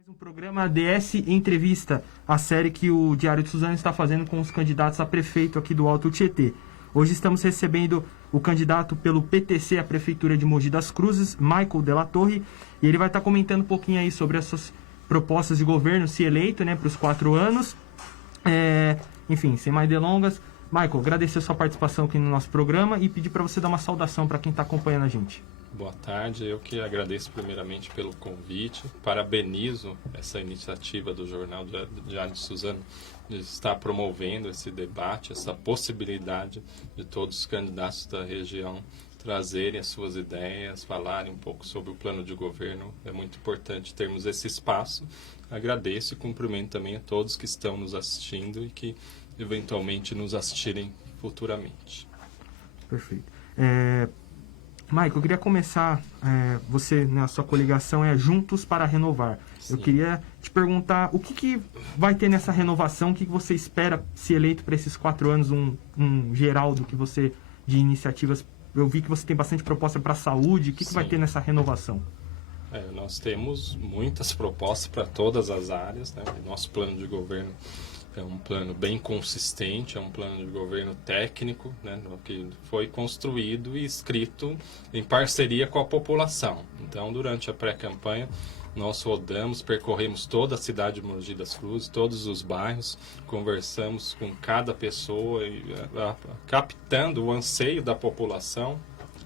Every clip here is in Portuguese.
Mais um programa DS Entrevista, a série que o Diário de Suzano está fazendo com os candidatos a prefeito aqui do Alto Tietê. Hoje estamos recebendo o candidato pelo PTC à Prefeitura de Mogi das Cruzes, Michael Della Torre, e ele vai estar comentando um pouquinho aí sobre essas propostas de governo, se eleito, para os 4 anos. Enfim, sem mais delongas, Michael, agradecer a sua participação aqui no nosso programa e pedir para você dar uma saudação para quem está acompanhando a gente. Boa tarde, eu que agradeço primeiramente pelo convite, parabenizo essa iniciativa do Jornal do Diário de Suzano de estar promovendo esse debate, essa possibilidade de todos os candidatos da região trazerem as suas ideias, falarem um pouco sobre o plano de governo. É muito importante termos esse espaço. Agradeço e cumprimento também a todos que estão nos assistindo e que eventualmente nos assistirem futuramente. Perfeito. Michael, eu queria começar, você, a sua coligação é Juntos para Renovar. Sim. Eu queria te perguntar o que vai ter nessa renovação, o que você espera se eleito para esses 4 anos, um geral do que você, de iniciativas. Eu vi que você tem bastante proposta para a saúde, o que vai ter nessa renovação? Nós temos muitas propostas para todas as áreas, né? Nosso plano de governo é um plano bem consistente, é um plano de governo técnico, né, que foi construído e escrito em parceria com a população. Então, durante a pré-campanha, nós percorremos toda a cidade de Mogi das Cruzes, todos os bairros, conversamos com cada pessoa, captando o anseio da população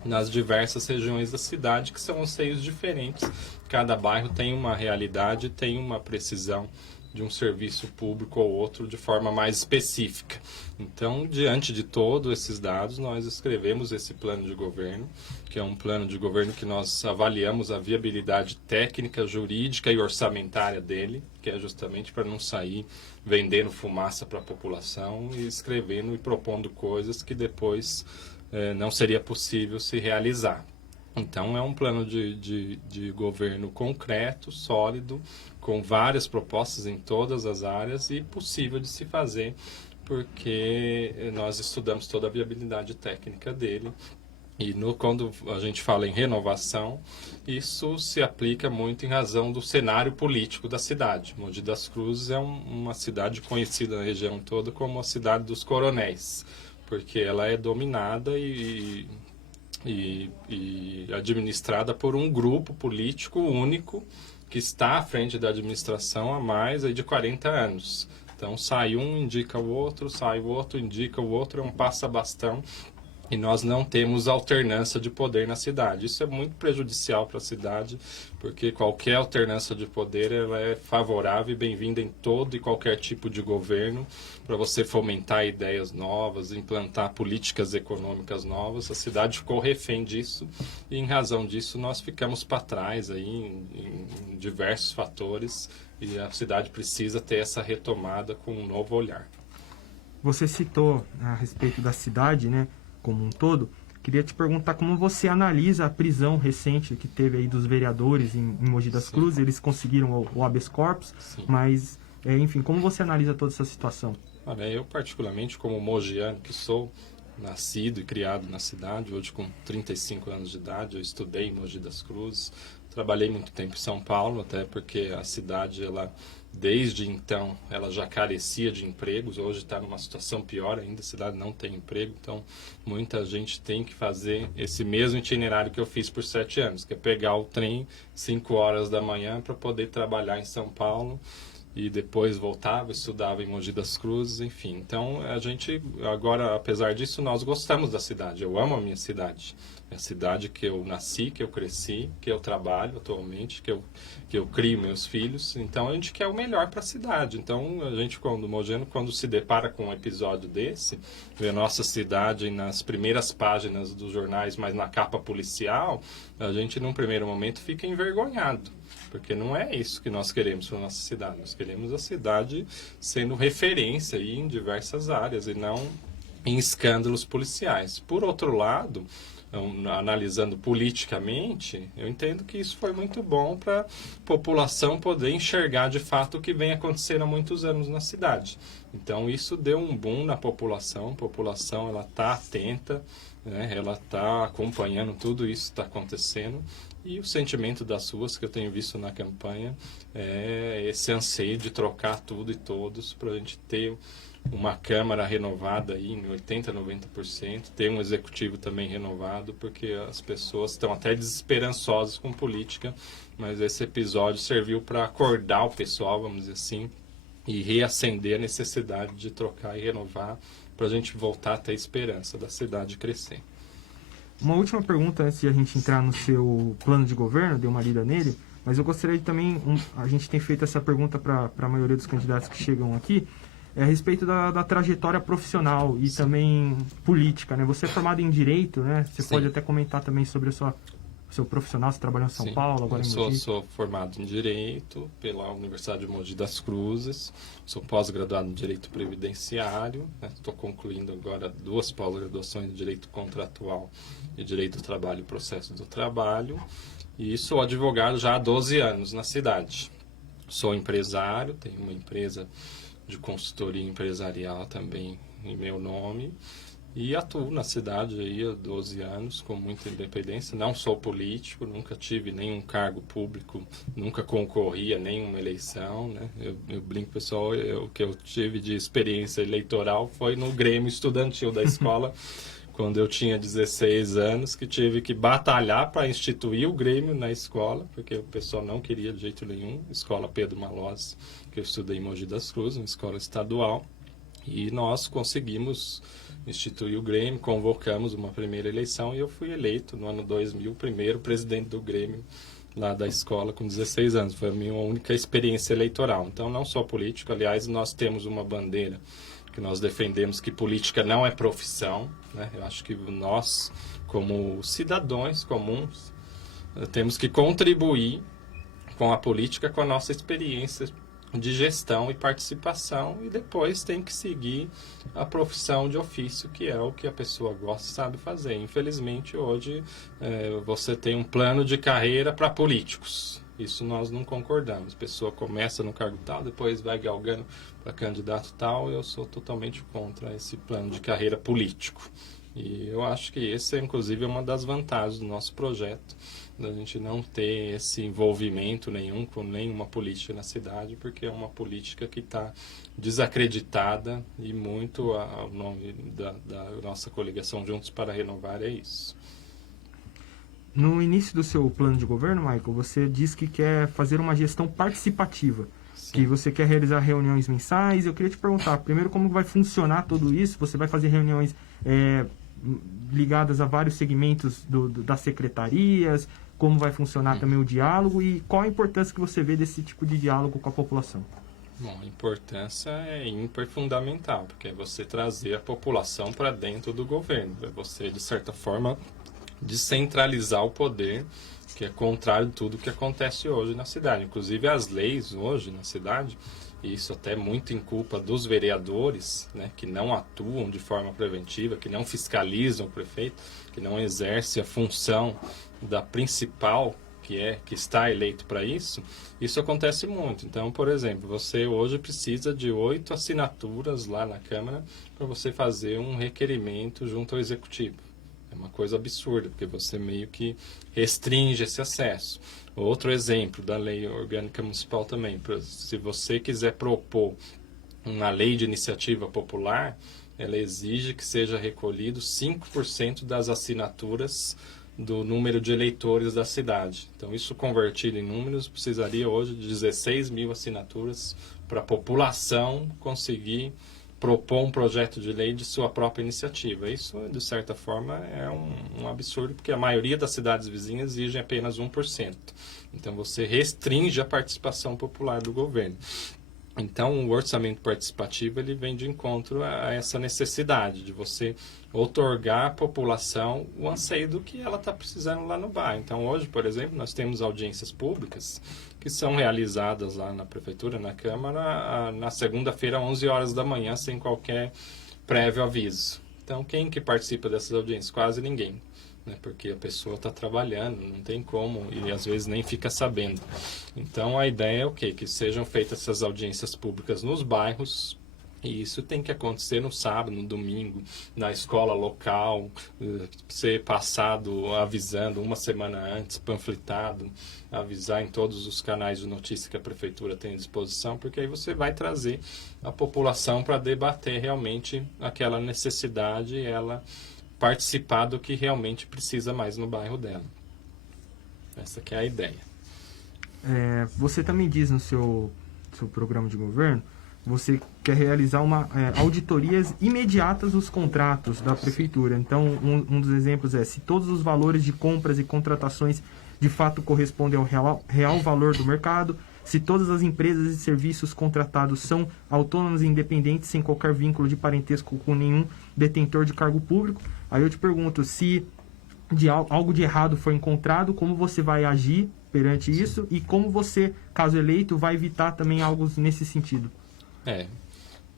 nas diversas regiões da cidade, que são anseios diferentes. Cada bairro tem uma realidade, tem uma precisão de um serviço público ou outro de forma mais específica. Então, diante de todos esses dados, nós escrevemos esse plano de governo, que é um plano de governo que nós avaliamos a viabilidade técnica, jurídica e orçamentária dele, que é justamente para não sair vendendo fumaça para a população e escrevendo e propondo coisas que depois não seria possível se realizar. Então, é um plano de governo concreto, sólido, com várias propostas em todas as áreas e possível de se fazer, porque nós estudamos toda a viabilidade técnica dele. E quando a gente fala em renovação, isso se aplica muito em razão do cenário político da cidade. Mogi das Cruzes é uma cidade conhecida na região toda como a cidade dos coronéis, porque ela é dominada e administrada por um grupo político único que está à frente da administração há mais de 40 anos. Então, sai um, indica o outro, sai o outro, indica o outro, é um passa-bastão. E nós não temos alternância de poder na cidade. Isso é muito prejudicial para a cidade, porque qualquer alternância de poder ela é favorável e bem-vinda em todo e qualquer tipo de governo, para você fomentar ideias novas, implantar políticas econômicas novas. A cidade ficou refém disso e, em razão disso, nós ficamos para trás aí em diversos fatores e a cidade precisa ter essa retomada com um novo olhar. Você citou a respeito da cidade, como um todo, queria te perguntar como você analisa a prisão recente que teve aí dos vereadores em Mogi das Cruzes. Eles conseguiram o habeas corpus, mas, enfim, como você analisa toda essa situação? Olha, eu particularmente, como mogiano que sou, nascido e criado na cidade, hoje com 35 anos de idade, eu estudei em Mogi das Cruzes, trabalhei muito tempo em São Paulo, até porque a cidade, desde então, ela já carecia de empregos. Hoje está numa situação pior ainda, a cidade não tem emprego, então muita gente tem que fazer esse mesmo itinerário que eu fiz por 7 anos, que é pegar o trem 5 horas da manhã para poder trabalhar em São Paulo e depois voltava, estudava em Mogi das Cruzes, enfim. Então, a gente, agora, apesar disso, nós gostamos da cidade. Eu amo a minha cidade. É a cidade que eu nasci, que eu cresci, que eu trabalho atualmente, que eu crio meus filhos. Então, a gente quer o melhor para a cidade. Então, a gente, quando se depara com um episódio desse, vê a nossa cidade nas primeiras páginas dos jornais, mas na capa policial, a gente, num primeiro momento, fica envergonhado. Porque não é isso que nós queremos para a nossa cidade. Nós queremos a cidade sendo referência aí em diversas áreas e não em escândalos policiais. Por outro lado, analisando politicamente, eu entendo que isso foi muito bom para a população poder enxergar de fato o que vem acontecendo há muitos anos na cidade. Então isso deu um boom na população, ela está atenta, né? Ela está acompanhando tudo isso que está acontecendo. E o sentimento das ruas que eu tenho visto na campanha é esse anseio de trocar tudo e todos para a gente ter uma Câmara renovada aí em 80%, 90%, ter um Executivo também renovado, porque as pessoas estão até desesperançosas com política, mas esse episódio serviu para acordar o pessoal, vamos dizer assim, e reacender a necessidade de trocar e renovar para a gente voltar a ter esperança da cidade crescer. Uma última pergunta antes de a gente entrar no seu plano de governo, dei uma lida nele, mas eu gostaria de também, a gente tem feito essa pergunta para a maioria dos candidatos que chegam aqui, a respeito da trajetória profissional e também política, né? Você é formado em Direito, né? Você pode até comentar também sobre o seu profissional, você trabalhou em São Paulo, agora em Mogi. Sou formado em Direito pela Universidade de Mogi das Cruzes, sou pós-graduado em Direito Previdenciário, estou concluindo agora 2 pós-graduações em Direito Contratual e Direito do Trabalho e Processo do Trabalho, e sou advogado já há 12 anos na cidade. Sou empresário, tenho uma empresa de consultoria empresarial também em meu nome e atuo na cidade aí há 12 anos com muita independência. Não sou político, nunca tive nenhum cargo público, nunca concorri a nenhuma eleição, né? Eu brinco, pessoal, o que eu tive de experiência eleitoral foi no Grêmio Estudantil da escola, quando eu tinha 16 anos, que tive que batalhar para instituir o Grêmio na escola, porque o pessoal não queria de jeito nenhum. Escola Pedro Malozzi, que eu estudei em Mogi das Cruzes, uma escola estadual, e nós conseguimos instituir o Grêmio, convocamos uma primeira eleição e eu fui eleito no ano 2000, o primeiro presidente do Grêmio lá da escola com 16 anos. Foi a minha única experiência eleitoral. Então, não sou político, aliás, nós temos uma bandeira que nós defendemos que política não é profissão, né? Eu acho que nós, como cidadãos comuns, temos que contribuir com a política, com a nossa experiência de gestão e participação, e depois tem que seguir a profissão de ofício, que é o que a pessoa gosta e sabe fazer. Infelizmente, hoje, você tem um plano de carreira para políticos. Isso nós não concordamos. A pessoa começa no cargo tal, depois vai galgando para candidato tal. Eu sou totalmente contra esse plano de carreira político. E eu acho que esse é, inclusive, uma das vantagens do nosso projeto, da gente não ter esse envolvimento nenhum com nenhuma política na cidade, porque é uma política que está desacreditada e muito ao nome da nossa coligação Juntos para Renovar é isso. No início do seu plano de governo, Michael, você diz que quer fazer uma gestão participativa, Sim. que você quer realizar reuniões mensais. Eu queria te perguntar, primeiro, como vai funcionar tudo isso? Você vai fazer reuniões ligadas a vários segmentos das secretarias? Como vai funcionar também o diálogo? E qual a importância que você vê desse tipo de diálogo com a população? Bom, a importância é ímpar e fundamental, porque é você trazer a população para dentro do governo. É você, de certa forma, descentralizar o poder, que é contrário de tudo que acontece hoje na cidade. Inclusive as leis hoje na cidade, e isso até muito em culpa dos vereadores, né, que não atuam de forma preventiva, que não fiscalizam o prefeito, que não exerce a função da principal, que está eleito para isso. Isso acontece muito. Então, por exemplo, você hoje precisa de 8 assinaturas lá na Câmara para você fazer um requerimento junto ao Executivo. É uma coisa absurda, porque você meio que restringe esse acesso. Outro exemplo da Lei Orgânica Municipal também, se você quiser propor uma lei de iniciativa popular, ela exige que seja recolhido 5% das assinaturas do número de eleitores da cidade. Então, isso convertido em números, precisaria hoje de 16 mil assinaturas para a população conseguir propor um projeto de lei de sua própria iniciativa. Isso, de certa forma, é um absurdo, porque a maioria das cidades vizinhas exige apenas 1%. Então, você restringe a participação popular do governo. Então, o orçamento participativo ele vem de encontro a essa necessidade de você outorgar à população o anseio do que ela está precisando lá no bairro. Então, hoje, por exemplo, nós temos audiências públicas que são realizadas lá na Prefeitura, na Câmara, na segunda-feira, às 11 horas da manhã, sem qualquer prévio aviso. Então, quem que participa dessas audiências? Quase ninguém, né? Porque a pessoa está trabalhando, não tem como, e às vezes nem fica sabendo. Então, a ideia é o quê? Que sejam feitas essas audiências públicas nos bairros, E isso tem que acontecer no sábado, no domingo, na escola local, ser passado avisando uma semana antes, panfletado, avisar em todos os canais de notícia que a prefeitura tem à disposição, porque aí você vai trazer a população para debater realmente aquela necessidade e ela participar do que realmente precisa mais no bairro dela. Essa que é a ideia. Você também diz no seu programa de governo, você quer realizar auditorias imediatas dos contratos da prefeitura. Então, um dos exemplos é se todos os valores de compras e contratações de fato correspondem ao real valor do mercado, se todas as empresas e serviços contratados são autônomas e independentes, sem qualquer vínculo de parentesco com nenhum detentor de cargo público. Aí eu te pergunto, se algo de errado foi encontrado, como você vai agir perante isso e como você, caso eleito, vai evitar também algo nesse sentido?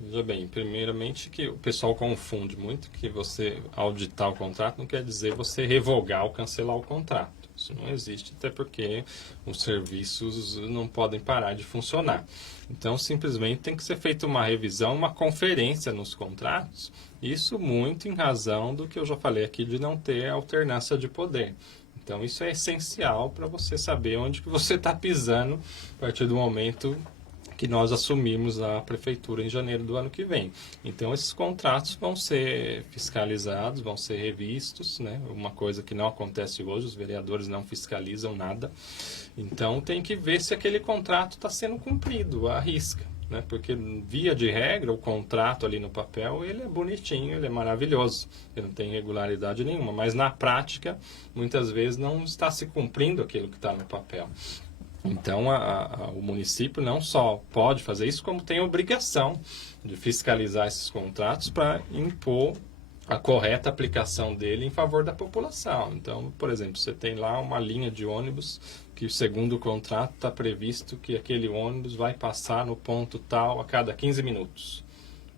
Veja bem, primeiramente que o pessoal confunde muito que você auditar o contrato não quer dizer você revogar ou cancelar o contrato. Isso não existe, até porque os serviços não podem parar de funcionar. Então, simplesmente tem que ser feita uma revisão, uma conferência nos contratos, isso muito em razão do que eu já falei aqui de não ter alternância de poder. Então, isso é essencial para você saber onde que você está pisando a partir do momento que nós assumimos a prefeitura em janeiro do ano que vem. Então, esses contratos vão ser fiscalizados, vão ser revistos, né? Uma coisa que não acontece hoje, os vereadores não fiscalizam nada. Então, tem que ver se aquele contrato está sendo cumprido à risca, né? Porque, via de regra, o contrato ali no papel, ele é bonitinho, ele é maravilhoso, ele não tem irregularidade nenhuma, mas na prática, muitas vezes não está se cumprindo aquilo que está no papel. Então, o município não só pode fazer isso, como tem a obrigação de fiscalizar esses contratos para impor a correta aplicação dele em favor da população. Então, por exemplo, você tem lá uma linha de ônibus que, segundo o contrato, está previsto que aquele ônibus vai passar no ponto tal a cada 15 minutos.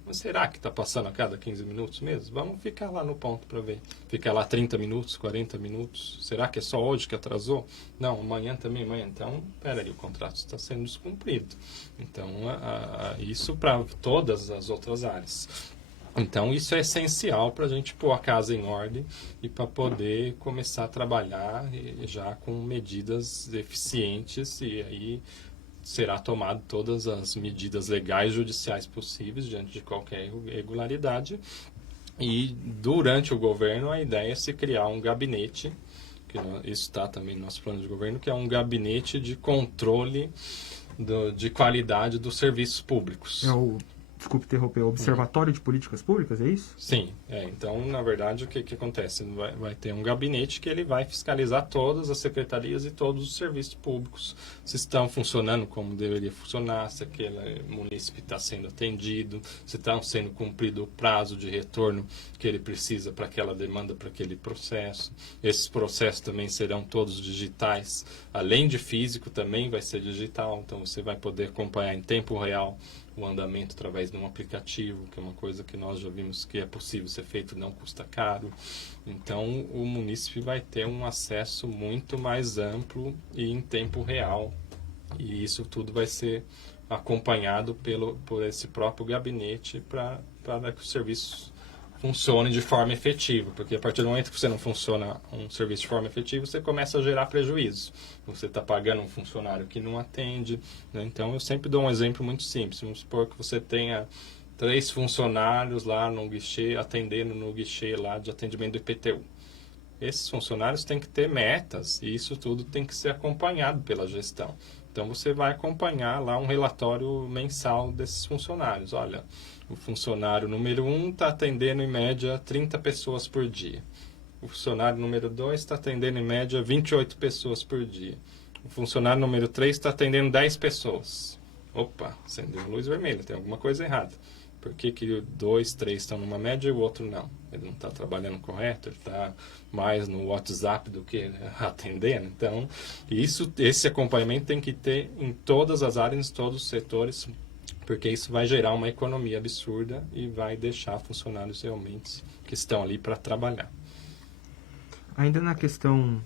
Mas será que está passando a cada 15 minutos mesmo? Vamos ficar lá no ponto para ver. Fica lá 30 minutos, 40 minutos. Será que é só hoje que atrasou? Não, amanhã também, amanhã. Então, peraí, o contrato está sendo descumprido. Então, isso para todas as outras áreas. Então, isso é essencial para a gente pôr a casa em ordem e para poder começar a trabalhar já com medidas eficientes e aí será tomado todas as medidas legais judiciais possíveis diante de qualquer irregularidade. E durante o governo a ideia é se criar um gabinete, que isso está também no nosso plano de governo, que é um gabinete de controle de qualidade dos serviços públicos. Desculpe interromper, o Observatório de Políticas Públicas, é isso? Sim, então, na verdade, o que acontece? Vai ter um gabinete que ele vai fiscalizar todas as secretarias e todos os serviços públicos, se estão funcionando como deveria funcionar, se aquele município está sendo atendido, se está sendo cumprido o prazo de retorno que ele precisa para aquela demanda, para aquele processo. Esses processos também serão todos digitais, além de físico também vai ser digital, então você vai poder acompanhar em tempo real o andamento através de um aplicativo, que é uma coisa que nós já vimos que é possível ser feito, não custa caro. Então, o munícipe vai ter um acesso muito mais amplo e em tempo real. E isso tudo vai ser acompanhado por esse próprio gabinete para que os serviços funcionem de forma efetiva, porque a partir do momento que você não funciona um serviço de forma efetiva, você começa a gerar prejuízo. Você está pagando um funcionário que não atende, né? Então, eu sempre dou um exemplo muito simples. Vamos supor que você tenha 3 funcionários lá no guichê, atendendo no guichê lá de atendimento do IPTU. Esses funcionários têm que ter metas e isso tudo tem que ser acompanhado pela gestão. Então, você vai acompanhar lá um relatório mensal desses funcionários. Olha, o funcionário número 1 está atendendo em média 30 pessoas por dia. O funcionário número 2 está atendendo em média 28 pessoas por dia. O funcionário número 3 está atendendo 10 pessoas. Opa, acendeu a luz vermelha, tem alguma coisa errada. Por que 2, 3 estão numa média e o outro não? Ele não está trabalhando correto, ele está mais no WhatsApp do que atendendo. Então, esse acompanhamento tem que ter em todas as áreas, em todos os setores, porque isso vai gerar uma economia absurda e vai deixar funcionários realmente que estão ali para trabalhar. Ainda na questão,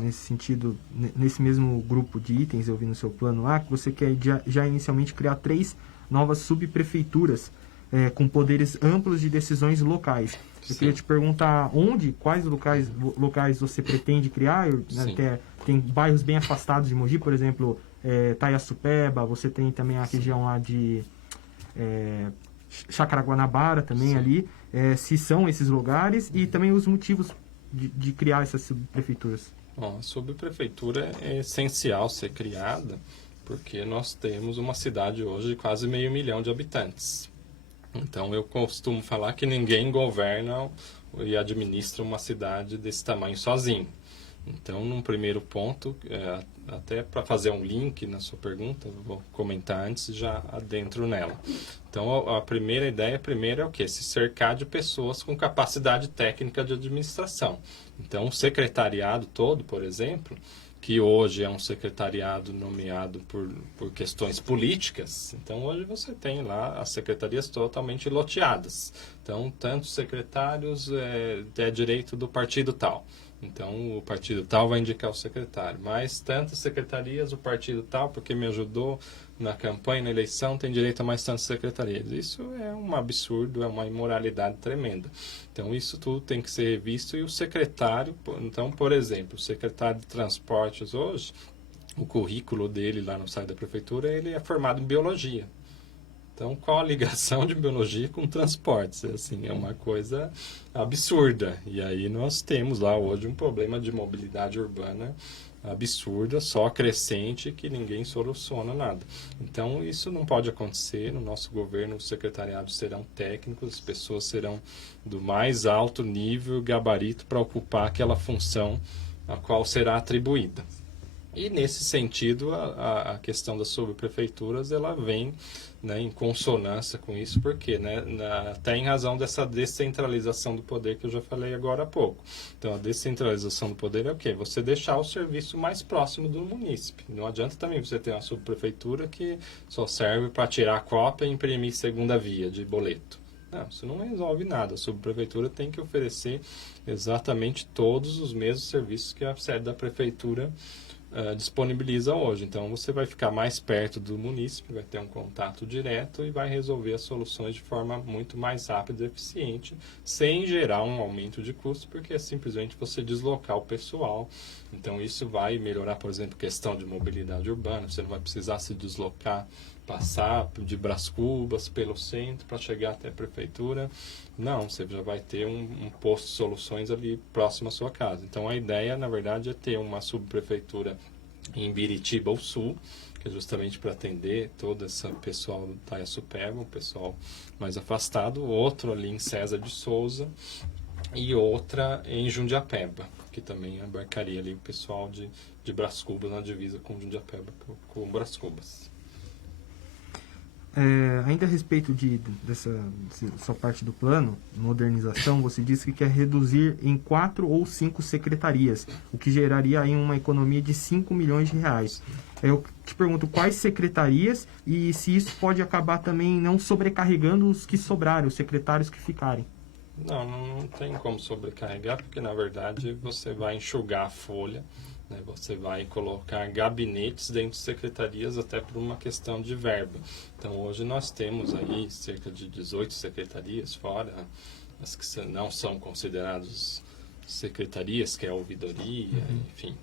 nesse sentido, nesse mesmo grupo de itens, eu vi no seu plano lá, que você quer já inicialmente criar 3 novas subprefeituras com poderes amplos de decisões locais. Eu queria te perguntar quais locais você pretende criar, né? Tem bairros bem afastados de Mogi, por exemplo, Taiaçupeba, você tem também a região lá de Chacaraguanabara também ali, se são esses lugares e também os motivos de criar essas subprefeituras. Bom, a subprefeitura é essencial ser criada porque nós temos uma cidade hoje de quase 500 mil de habitantes. Então eu costumo falar que ninguém governa e administra uma cidade desse tamanho sozinho. Então, num primeiro ponto, até para fazer um link na sua pergunta, eu vou comentar antes e já adentro nela. Então, a primeira ideia é o quê? Se cercar de pessoas com capacidade técnica de administração. Então, o secretariado todo, por exemplo, que hoje é um secretariado nomeado por questões políticas, então hoje você tem lá as secretarias totalmente loteadas. Então, tantos secretários é direito do partido tal. Então, o partido tal vai indicar o secretário. Mas tantas secretarias, o partido tal, porque me ajudou na campanha, na eleição, tem direito a mais tantas secretarias. Isso é um absurdo, é uma imoralidade tremenda. Então, isso tudo tem que ser revisto. E o secretário, então, por exemplo, o secretário de transportes hoje, o currículo dele lá no site da prefeitura, ele é formado em biologia. Então, qual a ligação de biologia com transportes? Assim, é uma coisa absurda. E aí nós temos lá hoje um problema de mobilidade urbana absurda, só crescente, que ninguém soluciona nada. Então, isso não pode acontecer. No nosso governo, os secretariados serão técnicos, as pessoas serão do mais alto nível, gabarito, para ocupar aquela função a qual será atribuída. E, nesse sentido, a questão das subprefeituras, ela vem, né, em consonância com isso, porque, né, até em razão dessa descentralização do poder que eu já falei agora há pouco. Então, a descentralização do poder é o quê? Você deixar o serviço mais próximo do munícipe. Não adianta também você ter uma subprefeitura que só serve para tirar cópia e imprimir segunda via de boleto. Não, isso não resolve nada. A subprefeitura tem que oferecer exatamente todos os mesmos serviços que a sede da prefeitura disponibiliza hoje. Então, você vai ficar mais perto do munícipe, vai ter um contato direto e vai resolver as soluções de forma muito mais rápida e eficiente, sem gerar um aumento de custo, porque é simplesmente você deslocar o pessoal. Então, isso vai melhorar, por exemplo, a questão de mobilidade urbana. Você não vai precisar se deslocar, passar de Brás Cubas pelo centro para chegar até a prefeitura. Não, você já vai ter um posto de soluções ali próximo à sua casa. Então, a ideia, na verdade, é ter uma subprefeitura em Biritiba ao sul, que é justamente para atender todo esse pessoal do Taiaçupeba, o pessoal mais afastado. Outro ali em César de Souza e outra em Jundiapeba, que também abarcaria ali o pessoal de Brás Cubas na divisa com Jundiapeba, com Brás Cubas. Ainda a respeito dessa sua parte do plano, modernização, você disse que quer reduzir em 4 ou 5 secretarias, o que geraria aí uma economia de 5 milhões de reais. Eu te pergunto quais secretarias e se isso pode acabar também não sobrecarregando os que sobrarem, os secretários que ficarem. Não tem como sobrecarregar, porque na verdade você vai enxugar a folha, né? Você vai colocar gabinetes dentro de secretarias até por uma questão de verba. Então hoje nós temos aí cerca de 18 secretarias, fora as que não são consideradas secretarias, que é a ouvidoria, enfim.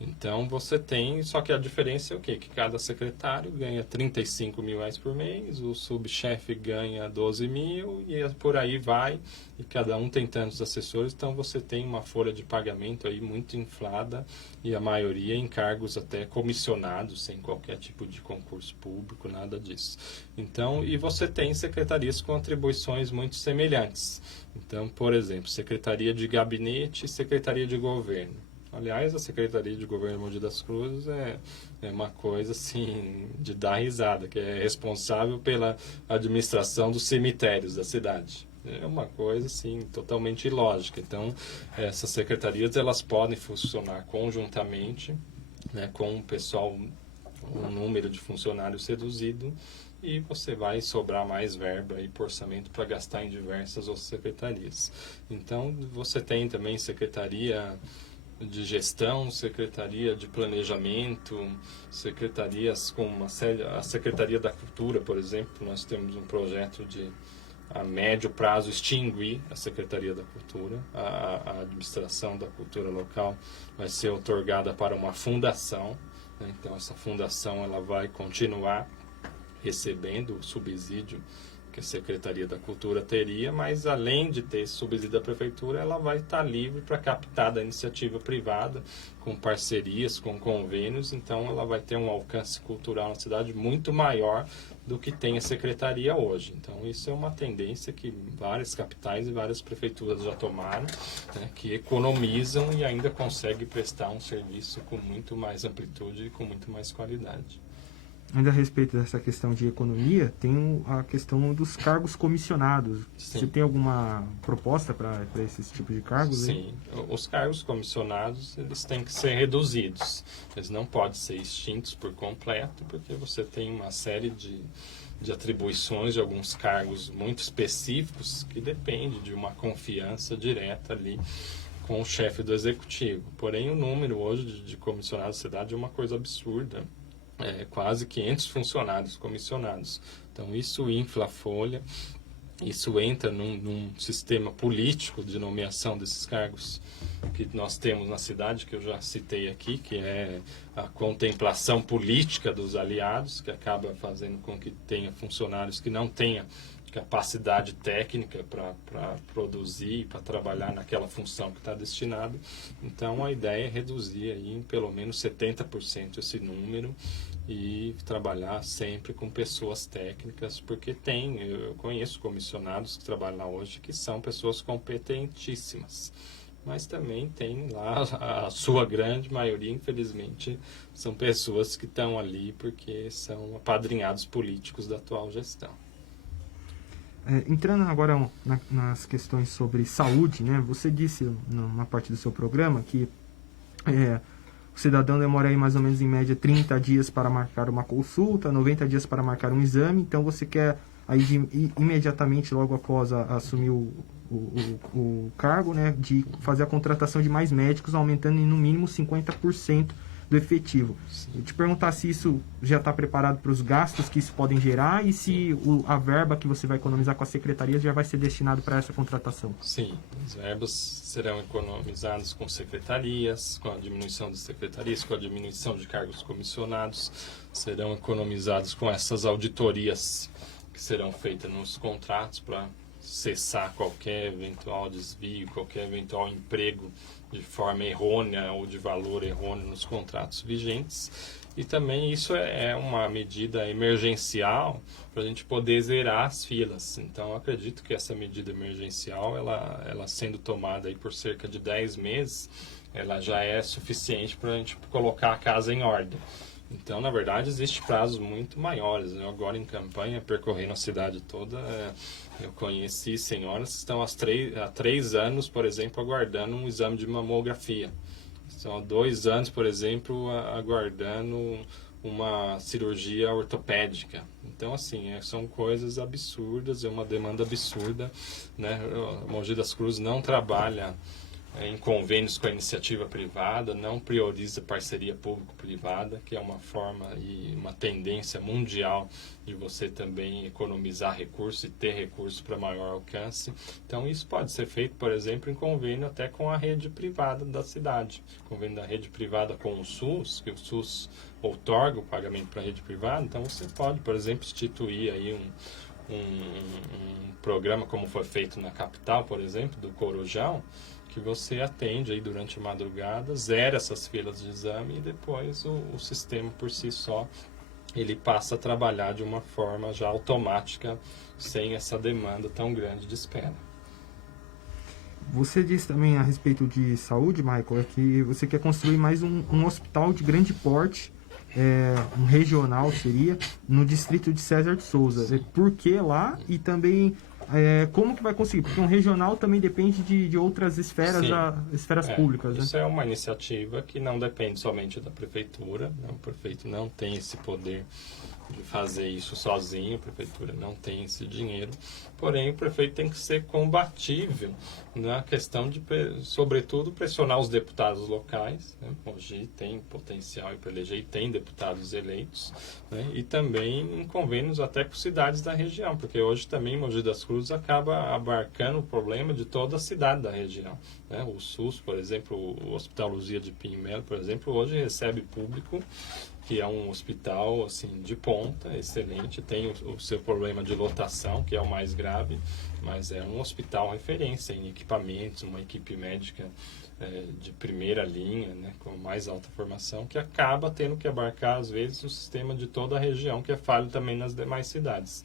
Então você tem, só que a diferença é o quê? Que cada secretário ganha 35 mil reais por mês, o subchefe ganha 12 mil e por aí vai, e cada um tem tantos assessores, então você tem uma folha de pagamento aí muito inflada e a maioria em cargos até comissionados, sem qualquer tipo de concurso público, nada disso. Então, e você tem secretarias com atribuições muito semelhantes. Então, por exemplo, Secretaria de Gabinete e Secretaria de Governo. Aliás, a Secretaria de Governo de Mogi das Cruzes é uma coisa, assim, de dar risada, que é responsável pela administração dos cemitérios da cidade. É uma coisa, assim, totalmente ilógica. Então, essas secretarias, elas podem funcionar conjuntamente, né, com o pessoal, um número de funcionários reduzido, e você vai sobrar mais verba e orçamento para gastar em diversas outras secretarias. Então, você tem também secretaria de gestão, secretaria de planejamento, secretarias com uma série, a Secretaria da Cultura, por exemplo, nós temos um projeto a médio prazo, extinguir a Secretaria da Cultura. A administração da cultura local vai ser outorgada para uma fundação, né? Então, essa fundação ela vai continuar recebendo o subsídio que a Secretaria da Cultura teria, mas além de ter esse subsídio da Prefeitura, ela vai estar livre para captar da iniciativa privada, com parcerias, com convênios, então ela vai ter um alcance cultural na cidade muito maior do que tem a Secretaria hoje. Então isso é uma tendência que várias capitais e várias prefeituras já tomaram, né, que economizam e ainda conseguem prestar um serviço com muito mais amplitude e com muito mais qualidade. Ainda a respeito dessa questão de economia, tem a questão dos cargos comissionados. Sim. Você tem alguma proposta para esses tipos de cargos? Sim, os cargos comissionados eles têm que ser reduzidos. Eles não podem ser extintos por completo, porque você tem uma série de atribuições de alguns cargos muito específicos que depende de uma confiança direta ali com o chefe do executivo. Porém, o número hoje de comissionados da cidade é uma coisa absurda. Quase 500 funcionários comissionados. Então, isso infla a folha, isso entra num sistema político de nomeação desses cargos que nós temos na cidade, que eu já citei aqui, que é a contemplação política dos aliados, que acaba fazendo com que tenha funcionários que não tenham capacidade técnica para produzir, para trabalhar naquela função que está destinado. Então, a ideia é reduzir aí em pelo menos 70% esse número e trabalhar sempre com pessoas técnicas, porque eu conheço comissionados que trabalham lá hoje que são pessoas competentíssimas, mas também tem lá a sua grande maioria, infelizmente, são pessoas que estão ali porque são apadrinhados políticos da atual gestão. Entrando agora nas questões sobre saúde, né? Você disse numa parte do seu programa que o cidadão demora aí mais ou menos em média 30 dias para marcar uma consulta, 90 dias para marcar um exame, então você quer aí imediatamente, logo após assumir o cargo, né, de fazer a contratação de mais médicos, aumentando em no mínimo 50% do efetivo. Eu te perguntar se isso já está preparado para os gastos que isso podem gerar e se a verba que você vai economizar com a secretaria já vai ser destinado para essa contratação. Sim, as verbas serão economizadas com secretarias, com a diminuição de secretarias, com a diminuição de cargos comissionados, serão economizados com essas auditorias que serão feitas nos contratos para cessar qualquer eventual desvio, qualquer eventual emprego de forma errônea ou de valor errôneo nos contratos vigentes. E também isso é uma medida emergencial para a gente poder zerar as filas. Então, eu acredito que essa medida emergencial, ela sendo tomada aí por cerca de 10 meses, ela já é suficiente para a gente colocar a casa em ordem. Então, na verdade, existem prazos muito maiores. Eu agora em campanha, percorrendo a cidade toda, eu conheci senhoras que estão há 3 anos, por exemplo, aguardando um exame de mamografia. Estão há 2 anos, por exemplo, aguardando uma cirurgia ortopédica. Então, assim, são coisas absurdas, é uma demanda absurda, né? Mogi das Cruzes não trabalha em convênios com a iniciativa privada, não prioriza parceria público-privada, que é uma forma e uma tendência mundial de você também economizar recursos e ter recursos para maior alcance. Então, isso pode ser feito, por exemplo, em convênio até com a rede privada da cidade. Convênio da rede privada com o SUS, que o SUS outorga o pagamento para a rede privada. Então, você pode, por exemplo, instituir aí um programa como foi feito na capital, por exemplo, do Corujão, que você atende aí durante a madrugada, zera essas filas de exame e depois o sistema por si só ele passa a trabalhar de uma forma já automática, sem essa demanda tão grande de espera. Você disse também a respeito de saúde, Michael, que você quer construir mais um hospital de grande porte, um regional seria, no distrito de César de Souza. Por que lá? E também como que vai conseguir? Porque um regional também depende de outras esferas, esferas públicas. Isso é uma iniciativa que não depende somente da prefeitura, né? O prefeito não tem esse poder de fazer isso sozinho, a prefeitura não tem esse dinheiro, porém o prefeito tem que ser combatível na questão de, sobretudo, pressionar os deputados locais, né? Mogi tem potencial para eleger e tem deputados eleitos, né? E também em convênios até com cidades da região, porque hoje também Mogi das Cruzes acaba abarcando o problema de toda a cidade da região, né? O SUS, por exemplo, o Hospital Luzia de Pinho-Melo, por exemplo, hoje recebe público, que é um hospital assim de ponta, excelente, tem o seu problema de lotação, que é o mais grave, mas é um hospital referência em equipamentos, uma equipe médica de primeira linha, né, com mais alta formação, que acaba tendo que abarcar, às vezes, o sistema de toda a região, que é falho também nas demais cidades.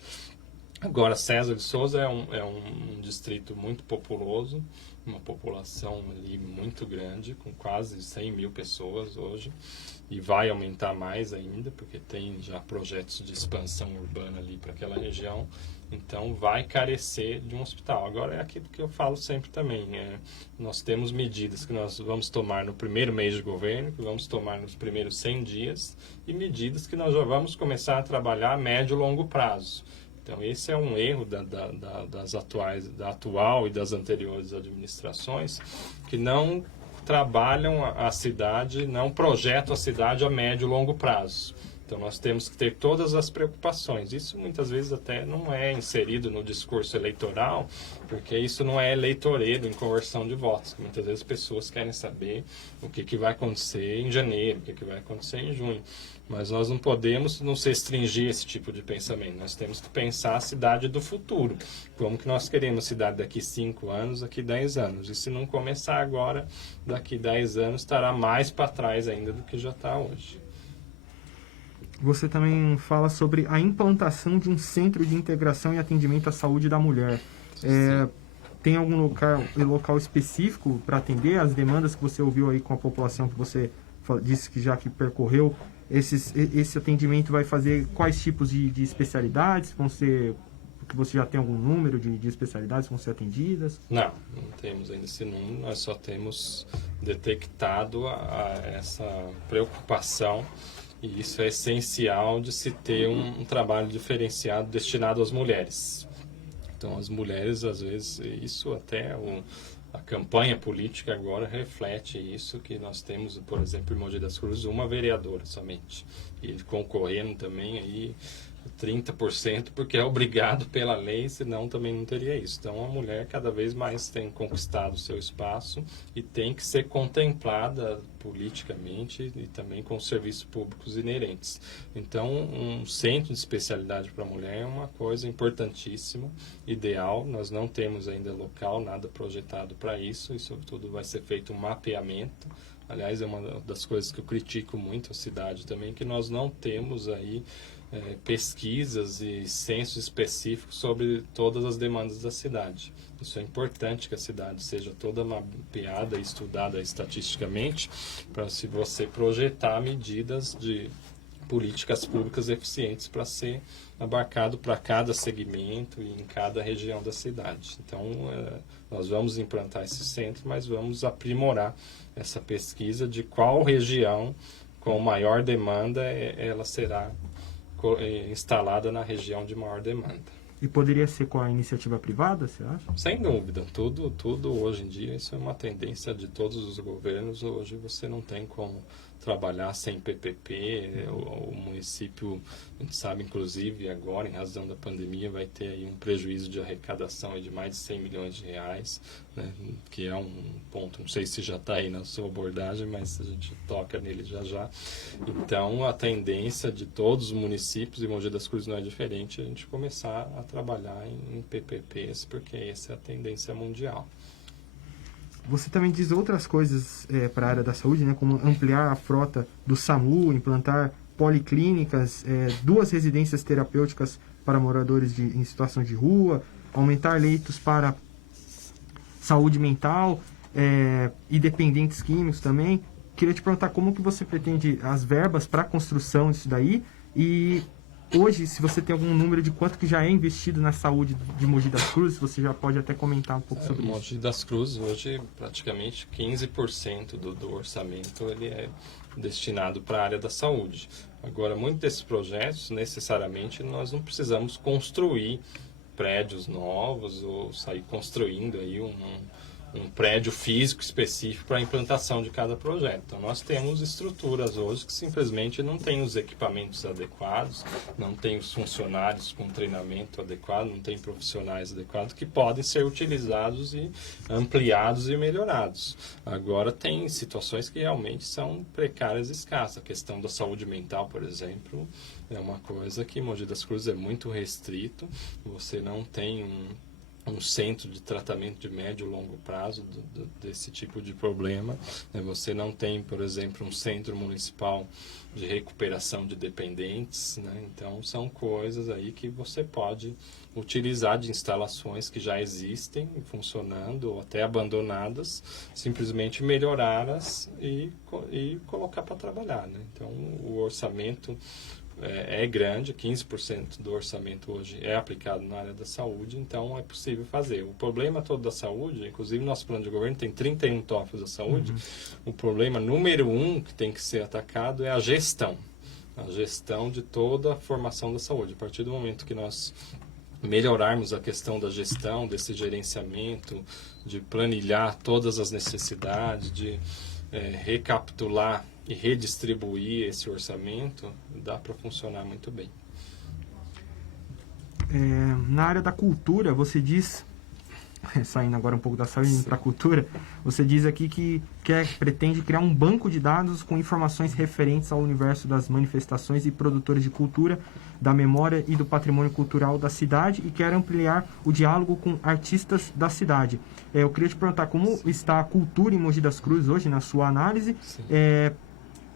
Agora, César de Souza é um distrito muito populoso, uma população ali muito grande, com quase 100 mil pessoas hoje, e vai aumentar mais ainda, porque tem já projetos de expansão urbana ali para aquela região, então vai carecer de um hospital. Agora é aquilo que eu falo sempre também, nós temos medidas que nós vamos tomar no primeiro mês de governo, que vamos tomar nos primeiros 100 dias, e medidas que nós já vamos começar a trabalhar a médio e longo prazo. Então, esse é um erro da atual e das anteriores administrações, que não trabalham a cidade, não projetam a cidade a médio e longo prazo. Então, nós temos que ter todas as preocupações. Isso, muitas vezes, até não é inserido no discurso eleitoral, porque isso não é eleitoreiro em conversão de votos. Muitas vezes, as pessoas querem saber o que vai acontecer em janeiro, o que vai acontecer em junho. Mas nós não podemos nos restringir a esse tipo de pensamento. Nós temos que pensar a cidade do futuro. Como que nós queremos a cidade daqui 5 anos, daqui 10 anos. E se não começar agora, daqui 10 anos estará mais para trás ainda do que já está hoje. Você também fala sobre a implantação de um centro de integração e atendimento à saúde da mulher. Tem algum local específico para atender as demandas que você ouviu aí com a população, que você disse que já que percorreu? Esse atendimento vai fazer quais tipos de especialidades? Que você já tem algum número de especialidades que vão ser atendidas? Não temos ainda esse número. Nós só temos detectado essa preocupação, e isso é essencial de se ter um trabalho diferenciado destinado às mulheres. Então, as mulheres, às vezes, isso até a campanha política agora reflete isso, que nós temos, por exemplo, em Mogi das Cruzes, uma vereadora somente, e concorrendo também aí 30%, porque é obrigado pela lei, senão também não teria isso. Então, a mulher cada vez mais tem conquistado o seu espaço e tem que ser contemplada politicamente e também com os serviços públicos inerentes. Então, um centro de especialidade para a mulher é uma coisa importantíssima, ideal. Nós não temos ainda local, nada projetado para isso, e sobretudo vai ser feito um mapeamento. Aliás, é uma das coisas que eu critico muito a cidade também, que nós não temos aí pesquisas e censos específicos sobre todas as demandas da cidade. Isso é importante, que a cidade seja toda mapeada e estudada estatisticamente, para se você projetar medidas de políticas públicas eficientes para ser abarcado para cada segmento e em cada região da cidade. Então, nós vamos implantar esse centro, mas vamos aprimorar essa pesquisa de qual região com maior demanda ela será instalada na região de maior demanda. E poderia ser com a iniciativa privada, você acha? Sem dúvida. Tudo hoje em dia, isso é uma tendência de todos os governos. Hoje você não tem como trabalhar sem PPP. O município, a gente sabe, inclusive, agora, em razão da pandemia, vai ter aí um prejuízo de arrecadação de mais de 100 milhões de reais, né? Que é um ponto, não sei se já está aí na sua abordagem, mas a gente toca nele já. Então, a tendência de todos os municípios, e Mogi das Cruzes não é diferente, a gente começar a trabalhar em PPPs, porque essa é a tendência mundial. Você também diz outras coisas para a área da saúde, né, como ampliar a frota do SAMU, implantar policlínicas, 2 residências terapêuticas para moradores em situação de rua, aumentar leitos para saúde mental e dependentes químicos também. Queria te perguntar como que você pretende as verbas para a construção disso daí e hoje, se você tem algum número de quanto que já é investido na saúde de Mogi das Cruzes, você já pode até comentar um pouco sobre isso. Mogi das Cruzes, hoje, praticamente 15% do orçamento ele é destinado para a área da saúde. Agora, muitos desses projetos, necessariamente, nós não precisamos construir prédios novos ou sair construindo aí um prédio físico específico para a implantação de cada projeto. Então, nós temos estruturas hoje que simplesmente não têm os equipamentos adequados, não tem os funcionários com treinamento adequado, não tem profissionais adequados que podem ser utilizados e ampliados e melhorados. Agora, tem situações que realmente são precárias e escassas. A questão da saúde mental, por exemplo, é uma coisa que em Mogi das Cruzes é muito restrito. Você não tem um centro de tratamento de médio e longo prazo desse tipo de problema. Você não tem, por exemplo, um centro municipal de recuperação de dependentes, né? Então, são coisas aí que você pode utilizar de instalações que já existem, funcionando ou até abandonadas, simplesmente melhorá-las e colocar para trabalhar, né? Então, o orçamento é grande, 15% do orçamento hoje é aplicado na área da saúde, então é possível fazer. O problema todo da saúde, inclusive nosso plano de governo tem 31 tópicos da saúde, o problema número 1 que tem que ser atacado é a gestão de toda a formação da saúde. A partir do momento que nós melhorarmos a questão da gestão, desse gerenciamento, de planilhar todas as necessidades, de recapitular e redistribuir esse orçamento, dá para funcionar muito bem. Na área da cultura, você diz, saindo agora um pouco da saúde indo para a cultura, você diz aqui que pretende criar um banco de dados com informações referentes ao universo das manifestações e produtores de cultura, da memória e do patrimônio cultural da cidade e quer ampliar o diálogo com artistas da cidade. Eu queria te perguntar como está a cultura em Mogi das Cruzes hoje, na sua análise,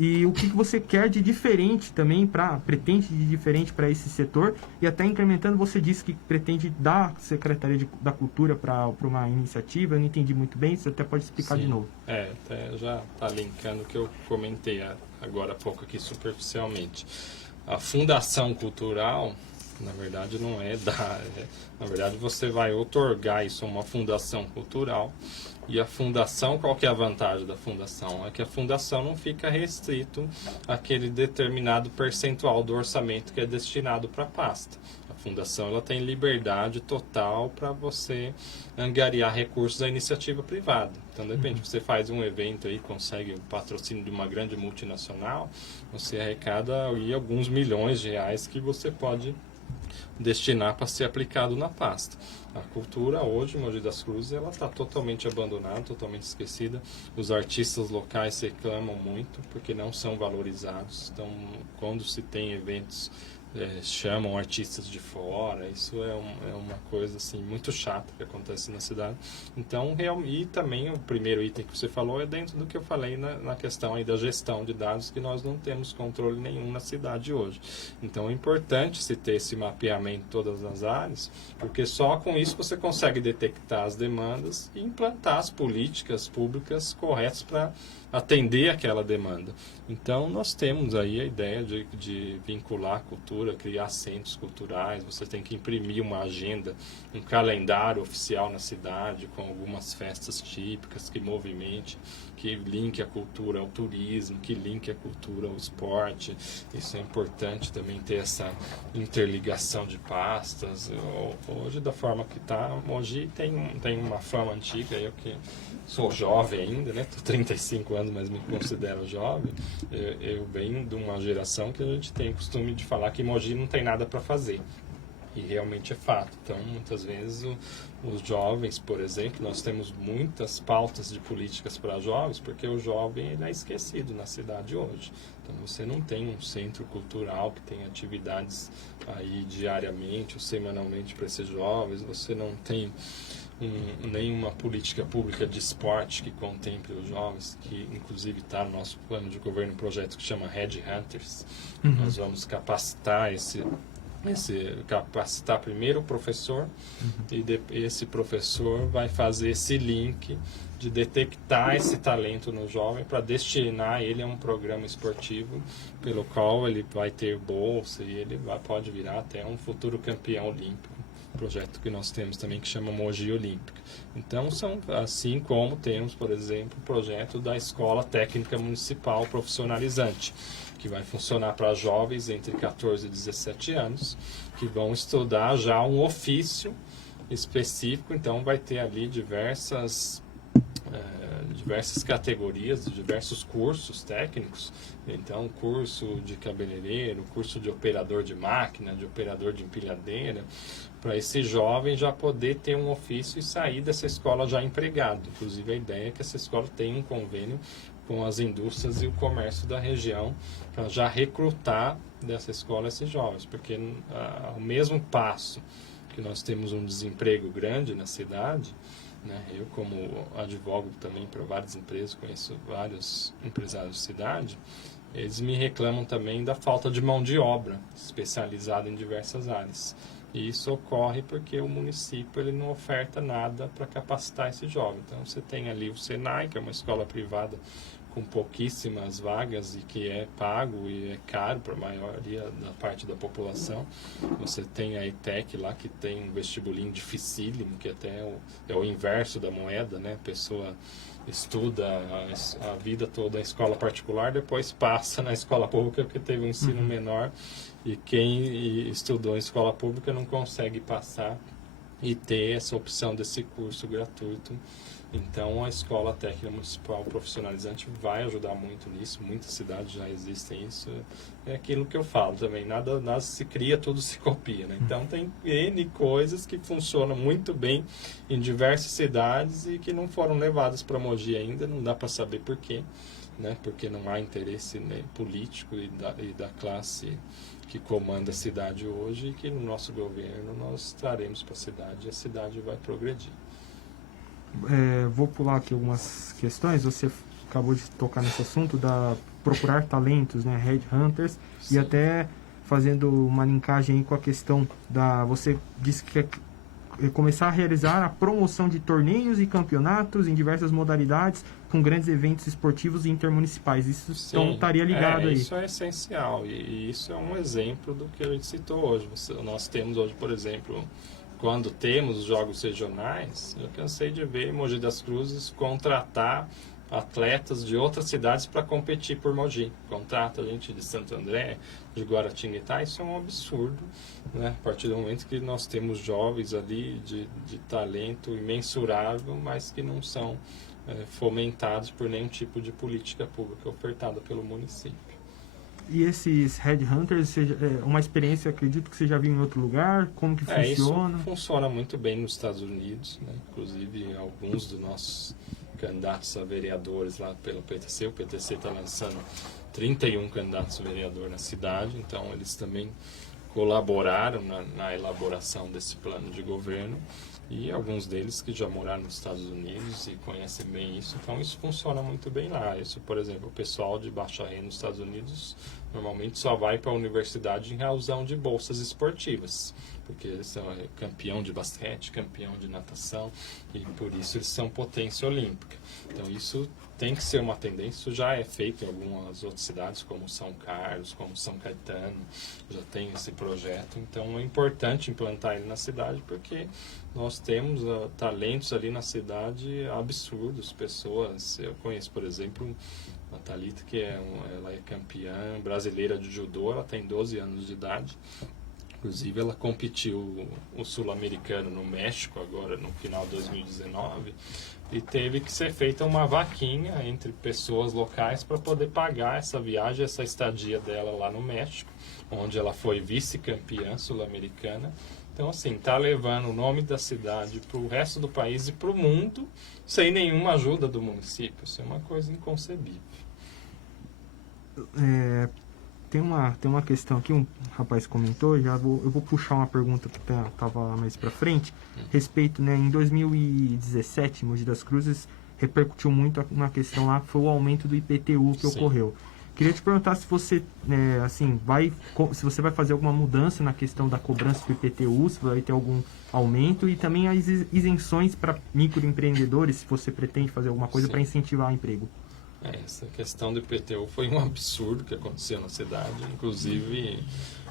e o que você quer de diferente também, pretende de diferente para esse setor, e até incrementando, você disse que pretende dar a Secretaria da Cultura para uma iniciativa, eu não entendi muito bem, você até pode explicar de novo. Até já está linkando o que eu comentei agora há pouco aqui superficialmente. A Fundação Cultural, na verdade, não é na verdade, você vai outorgar isso a uma fundação cultural. E a fundação, qual que é a vantagem da fundação? É que a fundação não fica restrito àquele determinado percentual do orçamento que é destinado para a pasta. A fundação ela tem liberdade total para você angariar recursos da iniciativa privada. Então, de repente, você faz um evento aí, consegue o patrocínio de uma grande multinacional, você arrecada aí alguns milhões de reais que você pode destinar para ser aplicado na pasta. A cultura hoje, Mogi das Cruzes, ela está totalmente abandonada, totalmente esquecida. Os artistas locais reclamam muito porque não são valorizados. Então, quando se tem eventos, chamam artistas de fora. Isso é uma coisa assim muito chata que acontece na cidade. Então, e também o primeiro item que você falou é dentro do que eu falei na questão aí da gestão de dados, que nós não temos controle nenhum na cidade hoje. Então, é importante se ter esse mapeamento em todas as áreas, porque só com isso você consegue detectar as demandas e implantar as políticas públicas corretas para atender aquela demanda. Então, nós temos aí a ideia de vincular a cultura, criar centros culturais. Você tem que imprimir uma agenda, um calendário oficial na cidade, com algumas festas típicas que movimente, que linke a cultura ao turismo, que linke a cultura ao esporte. Isso é importante também, ter essa interligação de pastas. Hoje, da forma que está, Mogi tem uma fama antiga, eu que sou jovem ainda, né? Tô 35 anos, mas me considero jovem. Eu venho de uma geração que a gente tem o costume de falar que Mogi não tem nada para fazer. E realmente é fato. Então, muitas vezes, os jovens, por exemplo, nós temos muitas pautas de políticas para jovens, porque o jovem ele é esquecido na cidade hoje. Então, você não tem um centro cultural que tenha atividades aí diariamente ou semanalmente para esses jovens, você não tem nenhuma política pública de esporte que contemple os jovens, que inclusive está no nosso plano de governo, um projeto que chama Red Hunters. Nós vamos capacitar capacitar primeiro o professor, e esse professor vai fazer esse link de detectar esse talento no jovem para destinar ele a um programa esportivo pelo qual ele vai ter bolsa e ele pode virar até um futuro campeão olímpico. Projeto que nós temos também que chama Mogi Olímpica. Então, são assim como temos, por exemplo, o projeto da Escola Técnica Municipal Profissionalizante, que vai funcionar para jovens entre 14 e 17 anos, que vão estudar já um ofício específico. Então, vai ter ali diversas categorias, diversos cursos técnicos. Então, curso de cabeleireiro, curso de operador de máquina, de operador de empilhadeira, para esse jovem já poder ter um ofício e sair dessa escola já empregado. Inclusive, a ideia é que essa escola tenha um convênio com as indústrias e o comércio da região para já recrutar dessa escola esses jovens, porque ao mesmo passo que nós temos um desemprego grande na cidade, né? Eu, como advogo também para várias empresas, conheço vários empresários de cidade, eles me reclamam também da falta de mão de obra especializada em diversas áreas. E isso ocorre porque o município ele não oferta nada para capacitar esse jovem. Então, você tem ali o Senai, que é uma escola privada com pouquíssimas vagas e que é pago e é caro para a maioria da parte da população. Você tem a ETEC lá, que tem um vestibulinho dificílimo, que até é o inverso da moeda, né? A pessoa estuda a vida toda em escola particular, depois passa na escola pública porque teve um ensino menor, e quem estudou em escola pública não consegue passar e ter essa opção desse curso gratuito. Então, a Escola Técnica Municipal Profissionalizante vai ajudar muito nisso. Muitas cidades já existem isso. É aquilo que eu falo também, nada se cria, tudo se copia, né? Então, tem N coisas que funcionam muito bem em diversas cidades e que não foram levadas para Mogi ainda, não dá para saber por quê, né? Porque não há interesse, né, político e da classe que comanda a cidade hoje, e que no nosso governo nós traremos para a cidade e a cidade vai progredir. Vou pular aqui algumas questões. Você acabou de tocar nesse assunto da procurar talentos, né, headhunters, e até fazendo uma linkagem aí com a questão da... Você disse que quer começar a realizar a promoção de torneios e campeonatos em diversas modalidades com grandes eventos esportivos e intermunicipais. Isso então estaria ligado aí. Isso é essencial e isso é um exemplo do que a gente citou hoje. Nós temos hoje, por exemplo, quando temos os jogos regionais, eu cansei de ver Mogi das Cruzes contratar atletas de outras cidades para competir por Mogi. Contrata gente de Santo André, de Guaratinguetá, isso é um absurdo, né? A partir do momento que nós temos jovens ali de talento imensurável, mas que não são fomentados por nenhum tipo de política pública ofertada pelo município. E esses headhunters, uma experiência, acredito que você já viu em outro lugar? Como que funciona? Isso funciona muito bem nos Estados Unidos, né? Inclusive alguns dos nossos candidatos a vereadores lá pelo PTC. O PTC está lançando 31 candidatos a vereador na cidade, então eles também colaboraram na elaboração desse plano de governo, e alguns deles que já moraram nos Estados Unidos e conhecem bem isso, então isso funciona muito bem lá. Isso, por exemplo, o pessoal de baixa renda nos Estados Unidos normalmente só vai para a universidade em razão de bolsas esportivas, porque eles são campeão de basquete, campeão de natação, e por isso eles são potência olímpica. Então isso tem que ser uma tendência, isso já é feito em algumas outras cidades, como São Carlos, como São Caetano, já tem esse projeto. Então é importante implantar ele na cidade, porque nós temos talentos ali na cidade absurdos, pessoas. Eu conheço, por exemplo, a Thalita, que ela é campeã brasileira de judô, ela tem 12 anos de idade. Inclusive, ela competiu o Sul-Americano no México, agora no final de 2019, e teve que ser feita uma vaquinha entre pessoas locais para poder pagar essa viagem, essa estadia dela lá no México, onde ela foi vice-campeã sul-americana. Então, assim, tá levando o nome da cidade para o resto do país e para o mundo sem nenhuma ajuda do município. Isso é uma coisa inconcebível. Tem uma questão aqui, um rapaz comentou, eu vou puxar uma pergunta que estava mais para frente, respeito, né, em 2017, Mogi das Cruzes repercutiu muito uma questão lá, que foi o aumento do IPTU que ocorreu. Queria te perguntar se você, assim, se você vai fazer alguma mudança na questão da cobrança do IPTU, se vai ter algum aumento, e também as isenções para microempreendedores, se você pretende fazer alguma coisa para incentivar o emprego. Essa questão do IPTU foi um absurdo que aconteceu na cidade, inclusive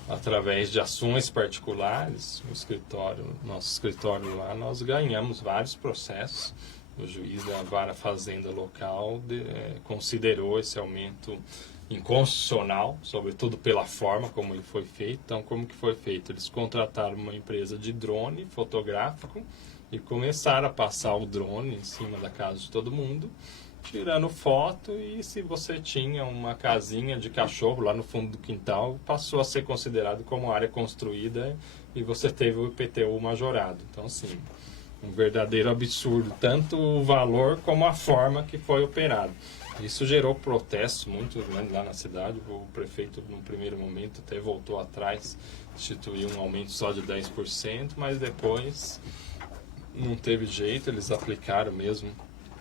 através de ações particulares, nosso escritório lá, nós ganhamos vários processos. O juiz da Vara Fazenda local considerou esse aumento inconstitucional, sobretudo pela forma como ele foi feito. Então, como que foi feito? Eles contrataram uma empresa de drone fotográfico e começaram a passar o drone em cima da casa de todo mundo, tirando foto, e se você tinha uma casinha de cachorro lá no fundo do quintal, passou a ser considerado como área construída e você teve o IPTU majorado. Então, assim, um verdadeiro absurdo, tanto o valor como a forma que foi operado. Isso gerou protestos muito grandes lá na cidade. O prefeito, no primeiro momento, até voltou atrás, instituiu um aumento só de 10%, mas depois não teve jeito, eles aplicaram mesmo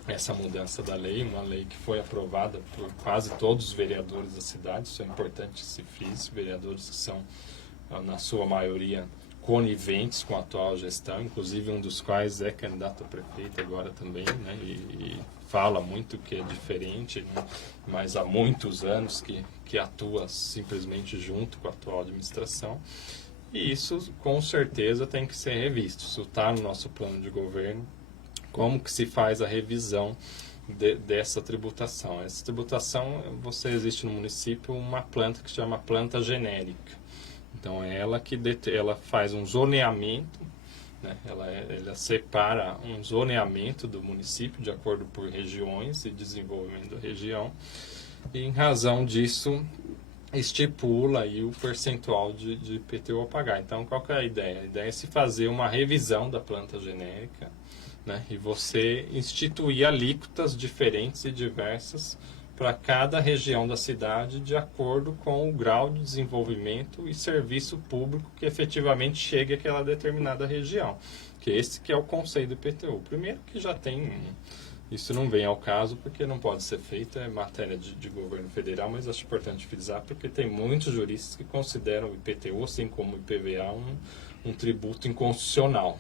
essa mudança da lei, uma lei que foi aprovada por quase todos os vereadores da cidade. Isso é importante que se frise, vereadores que são, na sua maioria, coniventes com a atual gestão, inclusive um dos quais é candidato a prefeito agora também, né, e fala muito que é diferente, né, mas há muitos anos que atua simplesmente junto com a atual administração, e isso com certeza tem que ser revisto. Isso está no nosso plano de governo, como que se faz a revisão dessa tributação. Essa tributação, existe no município uma planta que se chama planta genérica. Então, é ela que ela faz um zoneamento, né? Ela separa um zoneamento do município de acordo por regiões e desenvolvimento da região. E, em razão disso, estipula aí o percentual de IPTU a pagar. Então, qual que é a ideia? A ideia é se fazer uma revisão da planta genérica, né? E você instituir alíquotas diferentes e diversas para cada região da cidade, de acordo com o grau de desenvolvimento e serviço público que efetivamente chegue àquela determinada região. Que esse que é o conceito do IPTU. Primeiro que já tem, isso não vem ao caso porque não pode ser feito, é matéria de governo federal, mas acho importante frisar porque tem muitos juristas que consideram o IPTU, assim como o IPVA, um tributo inconstitucional.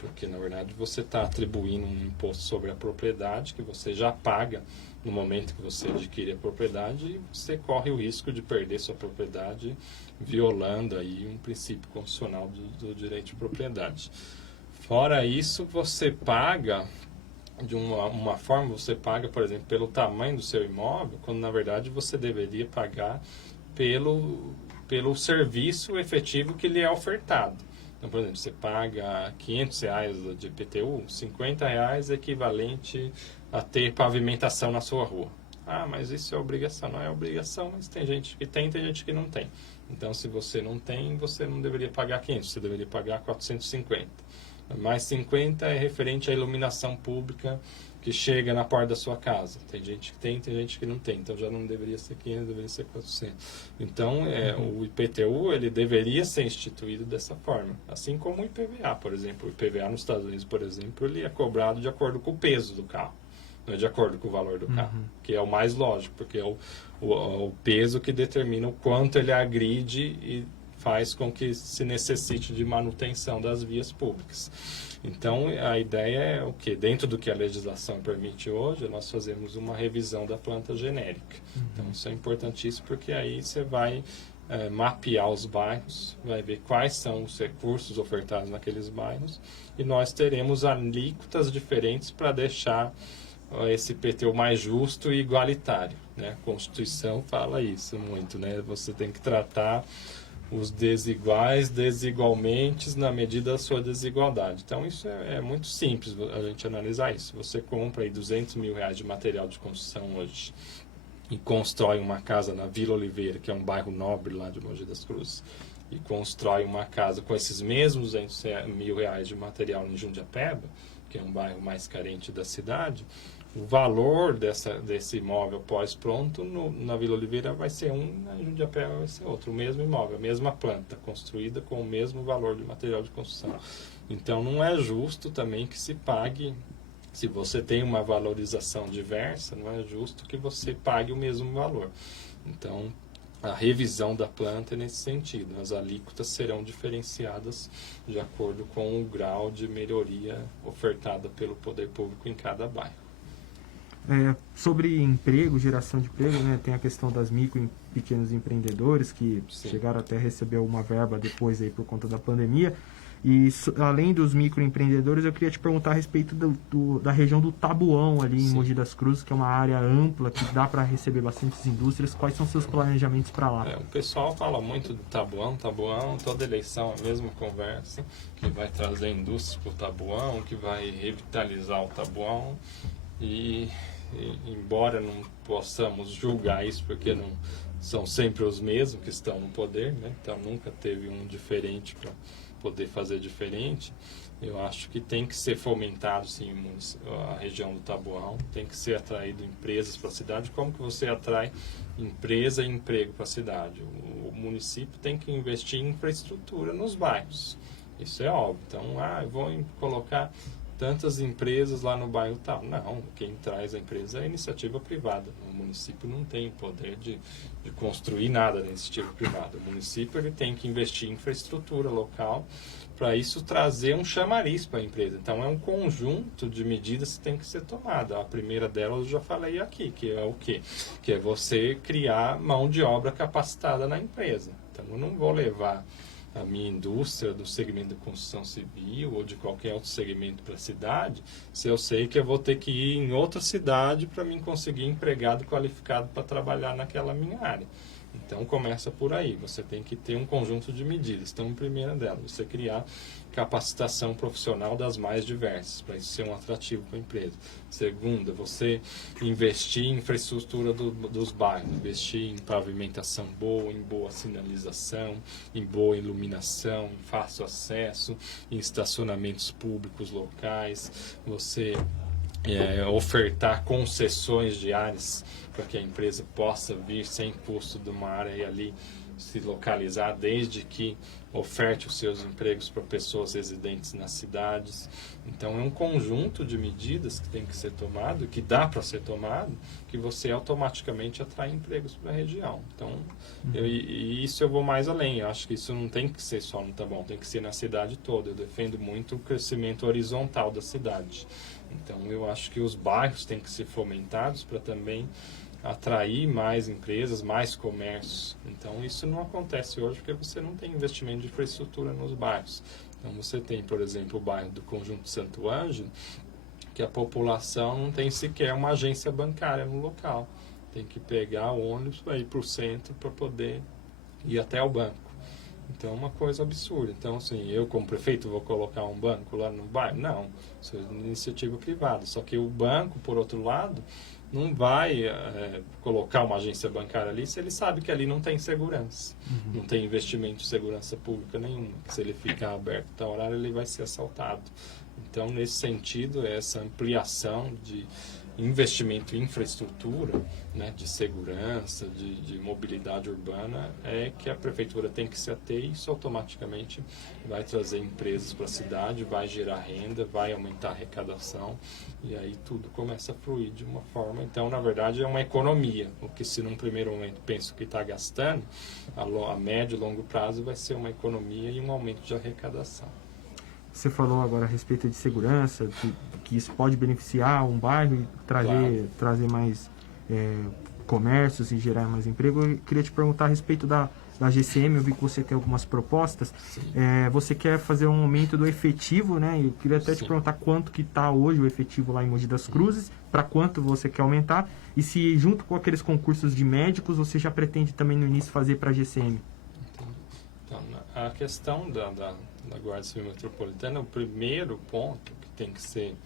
Porque, na verdade, você está atribuindo um imposto sobre a propriedade que você já paga no momento que você adquire a propriedade, e você corre o risco de perder sua propriedade, violando aí um princípio constitucional do direito de propriedade. Fora isso, você paga, de uma forma, você paga, por exemplo, pelo tamanho do seu imóvel, quando, na verdade, você deveria pagar pelo serviço efetivo que lhe é ofertado. Então, por exemplo, você paga R$500 de IPTU, R$50 é equivalente a ter pavimentação na sua rua. Ah, mas isso é obrigação. Não é obrigação, mas tem gente que tem gente que não tem. Então, se você não tem, você não deveria pagar 500, você deveria pagar 450. Mais 50 é referente à iluminação pública que chega na porta da sua casa. Tem gente que tem gente que não tem. Então, já não deveria ser 500, deveria ser 400. Então, o IPTU, ele deveria ser instituído dessa forma. Assim como o IPVA, por exemplo. O IPVA nos Estados Unidos, por exemplo, ele é cobrado de acordo com o peso do carro. Não é de acordo com o valor do carro. Que é o mais lógico, porque é o peso que determina o quanto ele agride e faz com que se necessite de manutenção das vias públicas. Então, a ideia é o que? Dentro do que a legislação permite hoje, nós fazemos uma revisão da planta genérica. Então, isso é importantíssimo, porque aí você vai mapear os bairros, vai ver quais são os recursos ofertados naqueles bairros, e nós teremos alíquotas diferentes para deixar esse IPTU mais justo e igualitário, né? A Constituição fala isso muito, né? Você tem que tratar os desiguais desigualmente na medida da sua desigualdade. Então, isso é muito simples a gente analisar isso. Você compra aí R$200 mil de material de construção hoje e constrói uma casa na Vila Oliveira, que é um bairro nobre lá de Mogi das Cruzes, e constrói uma casa com esses mesmos R$200 mil de material em Jundiapeba, que é um bairro mais carente da cidade, o valor desse imóvel pós-pronto na Vila Oliveira vai ser um, na Jundiapeba vai ser outro. O mesmo imóvel, a mesma planta, construída com o mesmo valor de material de construção. Então, não é justo também que se pague, se você tem uma valorização diversa, não é justo que você pague o mesmo valor. Então, a revisão da planta é nesse sentido. As alíquotas serão diferenciadas de acordo com o grau de melhoria ofertada pelo poder público em cada bairro. Sobre emprego, geração de emprego, né, tem a questão das micro e pequenos empreendedores que Sim. chegaram até a receber uma verba depois aí por conta da pandemia. E além dos microempreendedores, eu queria te perguntar a respeito da região do Taboão, ali em Sim. Mogi das Cruzes, que é uma área ampla, que dá para receber bastantes indústrias. Quais são seus planejamentos para lá? O pessoal fala muito do Taboão, toda eleição é a mesma conversa, que vai trazer indústria para o Taboão, que vai revitalizar o Taboão. E embora não possamos julgar isso, porque não são sempre os mesmos que estão no poder, né? Então nunca teve um diferente para poder fazer diferente. Eu acho que tem que ser fomentado, sim, a região do Taboão, tem que ser atraído empresas para a cidade. Como que você atrai empresa e emprego para a cidade? O município tem que investir em infraestrutura nos bairros, isso é óbvio. Então, eu vou colocar tantas empresas lá no bairro tal. Não, quem traz a empresa é a iniciativa privada. O município não tem poder de construir nada da iniciativa privada. O município ele tem que investir em infraestrutura local para isso trazer um chamariz para a empresa. Então é um conjunto de medidas que tem que ser tomada. A primeira delas eu já falei aqui, que é o quê? Que é você criar mão de obra capacitada na empresa. Então eu não vou levar a minha indústria do segmento de construção civil ou de qualquer outro segmento para a cidade, se eu sei que eu vou ter que ir em outra cidade para mim conseguir empregado qualificado para trabalhar naquela minha área. Então começa por aí, você tem que ter um conjunto de medidas. Então, a primeira delas, você criar capacitação profissional das mais diversas, para isso ser um atrativo para a empresa. Segunda, você investir em infraestrutura dos bairros, investir em pavimentação boa, em boa sinalização, em boa iluminação, em fácil acesso, em estacionamentos públicos locais, você ofertar concessões diárias para que a empresa possa vir sem custo de uma área e ali se localizar, desde que oferte os seus empregos para pessoas residentes nas cidades. Então é um conjunto de medidas que tem que ser tomado, que dá para ser tomado, que você automaticamente atrai empregos para a região. Então, isso eu vou mais além. Eu acho que isso não tem que ser só no Taboão, tem que ser na cidade toda. Eu defendo muito o crescimento horizontal da cidade. Então eu acho que os bairros têm que ser fomentados para também atrair mais empresas, mais comércio. Então isso não acontece hoje porque você não tem investimento de infraestrutura nos bairros. Então você tem, por exemplo, o bairro do Conjunto Santo Ângelo, que a população não tem sequer uma agência bancária no local. Tem que pegar o ônibus para ir para o centro para poder ir até o banco. Então é uma coisa absurda. Então, assim, eu como prefeito vou colocar um banco lá no bairro? Não, isso é iniciativa privada. Só que o banco, por outro lado, não vai colocar uma agência bancária ali se ele sabe que ali não tem segurança. Não tem investimento de segurança pública nenhuma. Se ele ficar aberto até horário, ele vai ser assaltado. Então, nesse sentido, essa ampliação de investimento em infraestrutura, né, de segurança, de mobilidade urbana, é que a prefeitura tem que se ater, e isso automaticamente vai trazer empresas para a cidade, vai gerar renda, vai aumentar a arrecadação, e aí tudo começa a fluir de uma forma. Então, na verdade, é uma economia, o que se num primeiro momento penso que está gastando, a médio e longo prazo vai ser uma economia e um aumento de arrecadação. Você falou agora a respeito de segurança, que isso pode beneficiar um bairro e trazer mais comércios e gerar mais emprego. Eu queria te perguntar a respeito da GCM, eu vi que você tem algumas propostas. Você quer fazer um aumento do efetivo, né? Eu queria até te perguntar quanto que está hoje o efetivo lá em Mogi das Cruzes, para quanto você quer aumentar, e se junto com aqueles concursos de médicos, você já pretende também no início fazer para a GCM. Então, a questão da Guarda Civil Metropolitana, o primeiro ponto que tem que ser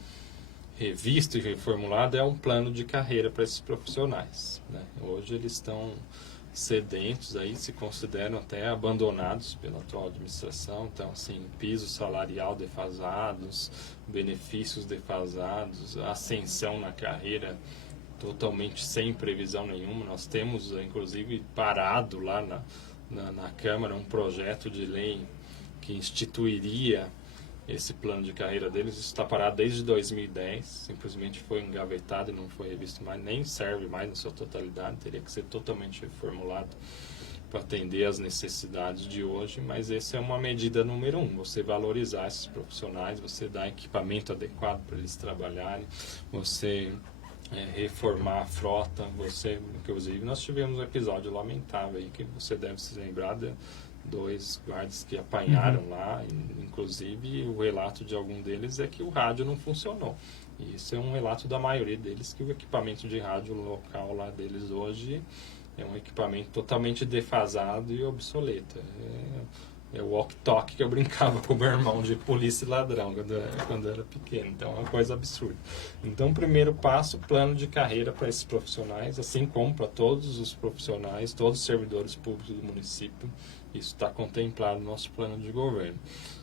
revisto e reformulado é um plano de carreira para esses profissionais, né? Hoje eles estão sedentos, aí se consideram até abandonados pela atual administração. Então, assim, piso salarial defasados, benefícios defasados, ascensão na carreira totalmente sem previsão nenhuma. Nós temos, inclusive, parado lá na Câmara um projeto de lei que instituiria esse plano de carreira deles. Isso está parado desde 2010, simplesmente foi engavetado e não foi revisto mais, nem serve mais na sua totalidade, teria que ser totalmente reformulado para atender às necessidades de hoje, mas essa é uma medida número 1, você valorizar esses profissionais, você dar equipamento adequado para eles trabalharem, você reformar a frota, você, inclusive nós tivemos um episódio lamentável aí, que você deve se lembrar de 2 guardas que apanharam lá, inclusive o relato de algum deles é que o rádio não funcionou. E isso é um relato da maioria deles, que o equipamento de rádio local lá deles hoje é um equipamento totalmente defasado e obsoleto. É o walkie-talkie que eu brincava com o meu irmão de polícia e ladrão quando eu era pequeno. Então é uma coisa absurda. Então, primeiro passo, plano de carreira para esses profissionais, assim como para todos os profissionais, todos os servidores públicos do município. Isso está contemplado no nosso plano de governo.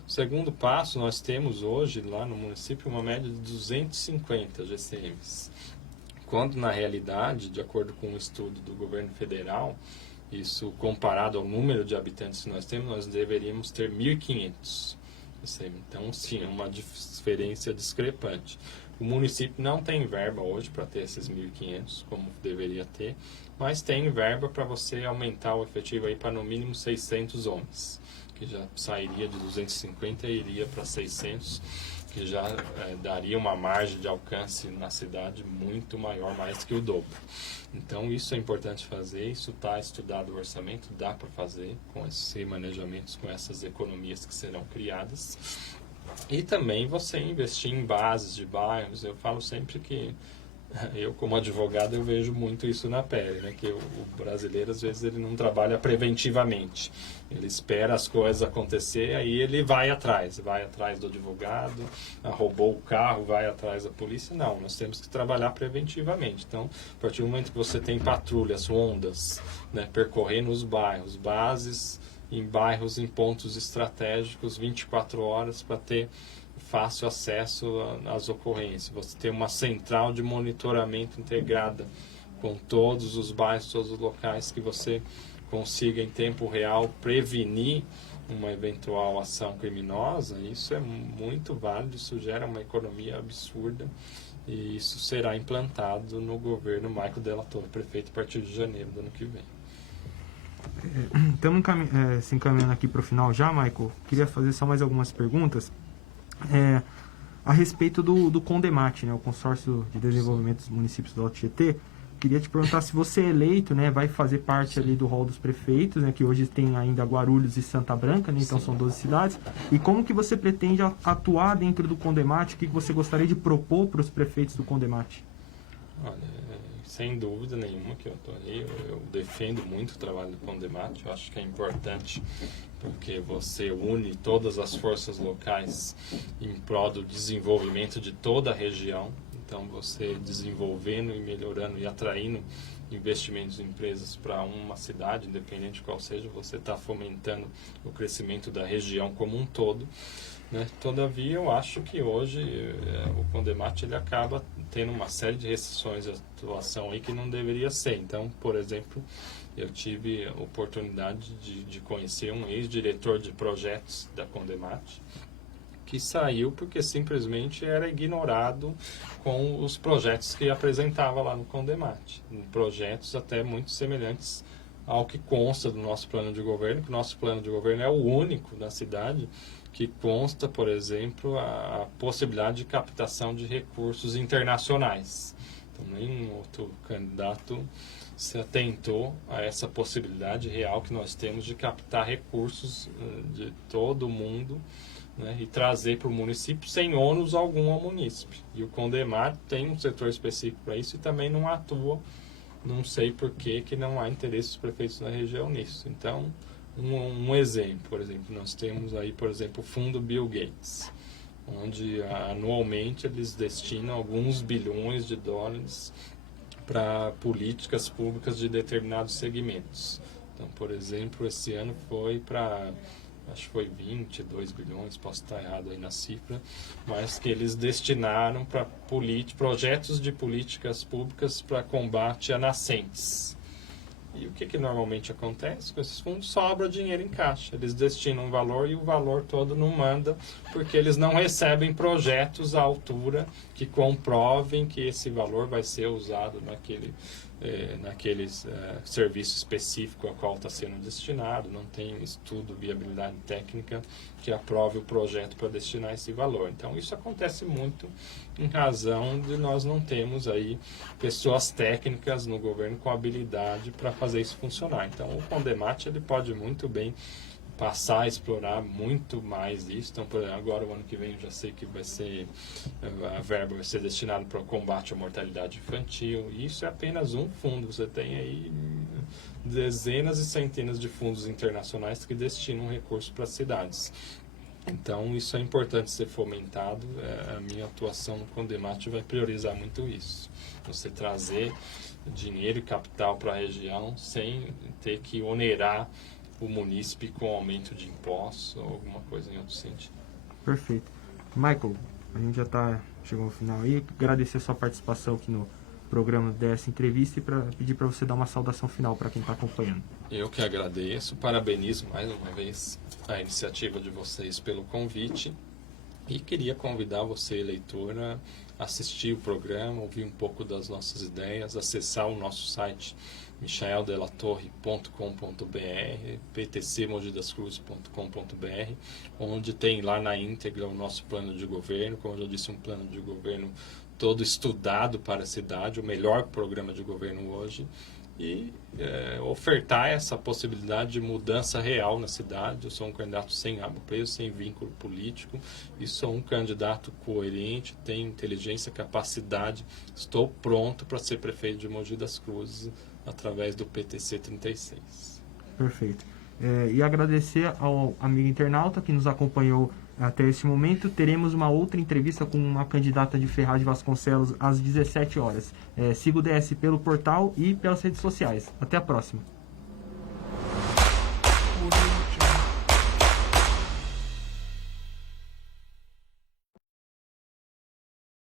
Segundo passo, nós temos hoje lá no município uma média de 250 GCMs. Quando na realidade, de acordo com um estudo do governo federal, isso comparado ao número de habitantes que nós temos, nós deveríamos ter 1.500. Então, sim, é uma diferença discrepante. O município não tem verba hoje para ter esses 1.500, como deveria ter, mas tem verba para você aumentar o efetivo aí para no mínimo 600 homens, que já sairia de 250 e iria para 600, que já daria uma margem de alcance na cidade muito maior, mais que o dobro. Então isso é importante fazer, isso está estudado o orçamento, dá para fazer com esses remanejamentos, com essas economias que serão criadas. E também você investir em bases de bairros. Eu falo sempre que eu, como advogado, eu vejo muito isso na pele, né? Que o brasileiro, às vezes, ele não trabalha preventivamente. Ele espera as coisas acontecer, aí ele vai atrás do advogado, roubou o carro, vai atrás da polícia. Não, nós temos que trabalhar preventivamente. Então, a partir do momento que você tem patrulhas, rondas, né, percorrendo os bairros, bases em bairros, em pontos estratégicos, 24 horas para ter fácil acesso às ocorrências. Você tem uma central de monitoramento integrada com todos os bairros, todos os locais, que você consiga em tempo real prevenir uma eventual ação criminosa. Isso é muito válido, isso gera uma economia absurda e isso será implantado no governo Michael Della Torre, prefeito, a partir de janeiro do ano que vem. Estamos se encaminhando aqui para o final já, Michael. Queria fazer só mais algumas perguntas. A respeito do CONDEMAT, né, o Consórcio de Desenvolvimento dos Municípios do Alto Tietê. Queria te perguntar se você é eleito, né, vai fazer parte ali do rol dos prefeitos, né, que hoje tem ainda Guarulhos e Santa Branca, né, então são 12 cidades. E como que você pretende atuar dentro do CONDEMAT? O que você gostaria de propor para os prefeitos do CONDEMAT? Olha, sem dúvida nenhuma que eu estou aí, eu defendo muito o trabalho do CONDEMAT. Eu acho que é importante porque você une todas as forças locais em prol do desenvolvimento de toda a região. Então, você desenvolvendo e melhorando e atraindo investimentos em empresas para uma cidade, independente de qual seja, você está fomentando o crescimento da região como um todo, né? Todavia, eu acho que hoje o CONDEMAT ele acaba tendo uma série de restrições de atuação aí que não deveria ser. Então, por exemplo, eu tive a oportunidade de conhecer um ex-diretor de projetos da CONDEMAT, que saiu porque simplesmente era ignorado com os projetos que apresentava lá no CONDEMAT. Projetos até muito semelhantes ao que consta do nosso plano de governo, que o nosso plano de governo é o único na cidade que consta, por exemplo, a possibilidade de captação de recursos internacionais. Então, nenhum outro candidato se atentou a essa possibilidade real que nós temos de captar recursos de todo o mundo, né, e trazer para o município sem ônus algum ao município. E o CONDEMAT tem um setor específico para isso e também não atua. Não sei por que não há interesse dos prefeitos na região nisso. Então, um exemplo, por exemplo, nós temos aí, por exemplo, o fundo Bill Gates, onde anualmente eles destinam alguns bilhões de dólares para políticas públicas de determinados segmentos. Então, por exemplo, esse ano foi para, acho que foi 22 bilhões, posso estar errado aí na cifra, mas que eles destinaram para projetos de políticas públicas para combate a nascentes. E o que normalmente acontece com esses fundos? Sobra dinheiro em caixa. Eles destinam um valor e o valor todo não manda, porque eles não recebem projetos à altura que comprovem que esse valor vai ser usado naquele serviço específico a qual está sendo destinado. Não tem estudo, viabilidade técnica que aprove o projeto para destinar esse valor. Então, isso acontece muito em razão de nós não termos aí pessoas técnicas no governo com habilidade para fazer isso funcionar. Então, o Condemate ele pode muito bem passar a explorar muito mais isso. Então, por exemplo, agora o ano que vem eu já sei que a verba vai ser destinada para o combate à mortalidade infantil. E isso é apenas um fundo. Você tem aí dezenas e centenas de fundos internacionais que destinam recursos para as cidades. Então, isso é importante ser fomentado. A minha atuação no Condemate vai priorizar muito isso. Você trazer dinheiro e capital para a região sem ter que onerar o munícipe com aumento de impostos ou alguma coisa em outro sentido. Perfeito. Michael, a gente já chegou ao final aí. Agradecer a sua participação aqui no programa dessa entrevista e pedir para você dar uma saudação final para quem está acompanhando. Eu que agradeço, parabenizo mais uma vez a iniciativa de vocês pelo convite e queria convidar você, eleitor, a assistir o programa, ouvir um pouco das nossas ideias, acessar o nosso site michaeldelatorre.com.br, ptcmogidascruzes.com.br, onde tem lá na íntegra o nosso plano de governo, como eu já disse, um plano de governo todo estudado para a cidade, o melhor programa de governo hoje, e ofertar essa possibilidade de mudança real na cidade. Eu sou um candidato sem rabo preso, sem vínculo político, e sou um candidato coerente, tenho inteligência, capacidade, estou pronto para ser prefeito de Mogi das Cruzes através do PTC 36. Perfeito. E agradecer ao amigo internauta que nos acompanhou até esse momento. Teremos uma outra entrevista com uma candidata de Ferraz de Vasconcelos às 17 horas. Siga o DS pelo portal e pelas redes sociais. Até a próxima.